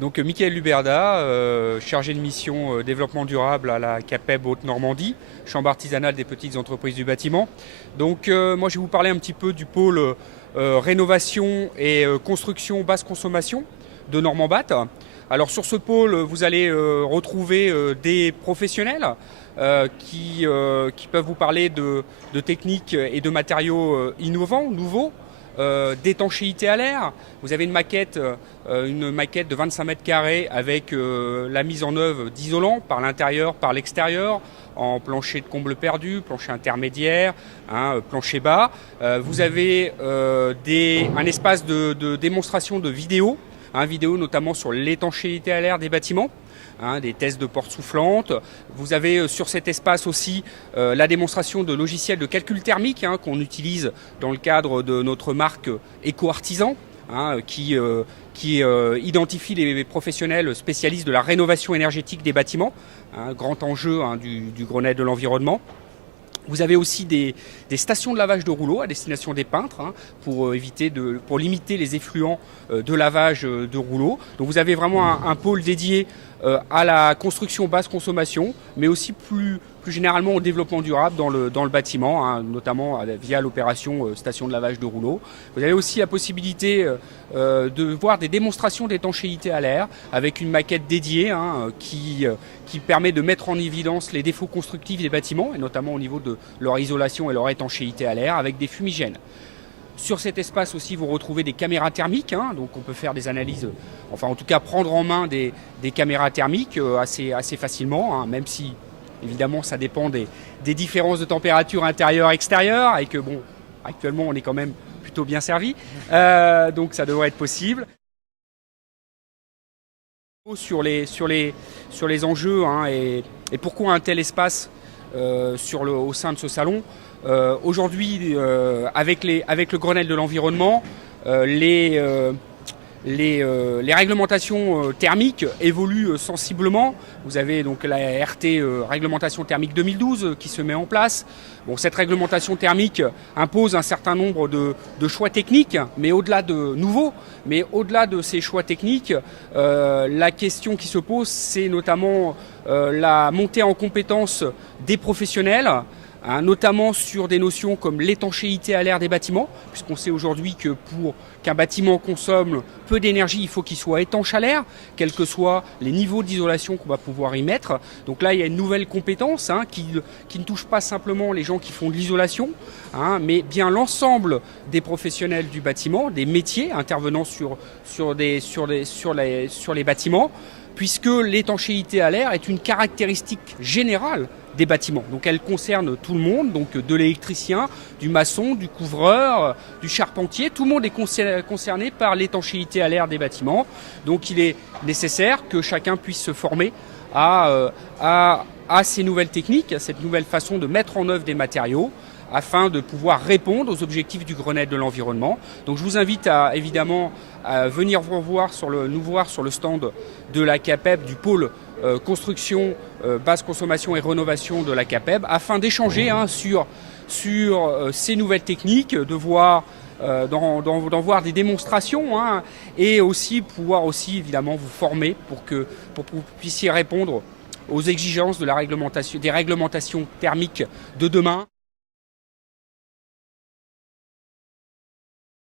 Donc Mickaël Luberda, chargé de mission développement durable à la CAPEB Haute-Normandie, chambre artisanale des petites entreprises du bâtiment. Donc moi je vais vous parler un petit peu du pôle rénovation et construction basse consommation de Normand'Bat. Alors sur ce pôle, vous allez retrouver des professionnels qui peuvent vous parler de techniques et de matériaux innovants, nouveaux, d'étanchéité à l'air. Vous avez une maquette de 25 mètres carrés avec la mise en œuvre d'isolants par l'intérieur, par l'extérieur, en plancher de comble perdu, plancher intermédiaire, plancher bas. Vous avez un espace de démonstration de vidéos, vidéo notamment sur l'étanchéité à l'air des bâtiments. Des tests de portes soufflantes. Vous avez sur cet espace aussi la démonstration de logiciels de calcul thermique qu'on utilise dans le cadre de notre marque Eco-Artisan, qui identifie les professionnels spécialistes de la rénovation énergétique des bâtiments, grand enjeu du Grenelle de l'environnement. Vous avez aussi des stations de lavage de rouleaux à destination des peintres pour limiter les effluents de lavage de rouleaux. Donc vous avez vraiment un pôle dédié à la construction basse consommation, mais aussi plus généralement au développement durable dans le bâtiment, notamment via l'opération station de lavage de rouleaux. Vous avez aussi la possibilité de voir des démonstrations d'étanchéité à l'air avec une maquette dédiée qui permet de mettre en évidence les défauts constructifs des bâtiments, et notamment au niveau de leur isolation et leur étanchéité à l'air avec des fumigènes. Sur cet espace aussi, vous retrouvez des caméras thermiques, donc on peut faire des analyses, enfin en tout cas prendre en main des caméras thermiques assez facilement, même si évidemment ça dépend des différences de température intérieure-extérieure, et que bon, actuellement on est quand même plutôt bien servi, donc ça devrait être possible. Sur les enjeux et pourquoi un tel espace au sein de ce salon. Aujourd'hui, avec le Grenelle de l'environnement, les réglementations thermiques évoluent sensiblement. Vous avez donc la RT réglementation thermique 2012 qui se met en place. Bon, cette réglementation thermique impose un certain nombre de choix techniques, mais au-delà de ces choix techniques, la question qui se pose, c'est notamment la montée en compétence des professionnels, notamment sur des notions comme l'étanchéité à l'air des bâtiments, puisqu'on sait aujourd'hui que pour qu'un bâtiment consomme peu d'énergie, il faut qu'il soit étanche à l'air, quels que soient les niveaux d'isolation qu'on va pouvoir y mettre. Donc là, il y a une nouvelle compétence qui ne touche pas simplement les gens qui font de l'isolation, mais bien l'ensemble des professionnels du bâtiment, des métiers intervenant sur les bâtiments, puisque l'étanchéité à l'air est une caractéristique générale des bâtiments. Donc elle concerne tout le monde, donc de l'électricien, du maçon, du couvreur, du charpentier. Tout le monde est concerné par l'étanchéité à l'air des bâtiments. Donc il est nécessaire que chacun puisse se former à ces nouvelles techniques, à cette nouvelle façon de mettre en œuvre des matériaux, afin de pouvoir répondre aux objectifs du Grenelle de l'environnement. Donc je vous invite évidemment à venir nous voir sur le stand de la CAPEB, du pôle construction, basse consommation et rénovation de la CAPEB, afin d'échanger sur ces nouvelles techniques, d'en voir des démonstrations, et aussi pouvoir évidemment vous former pour que vous puissiez répondre aux exigences des réglementations thermiques de demain.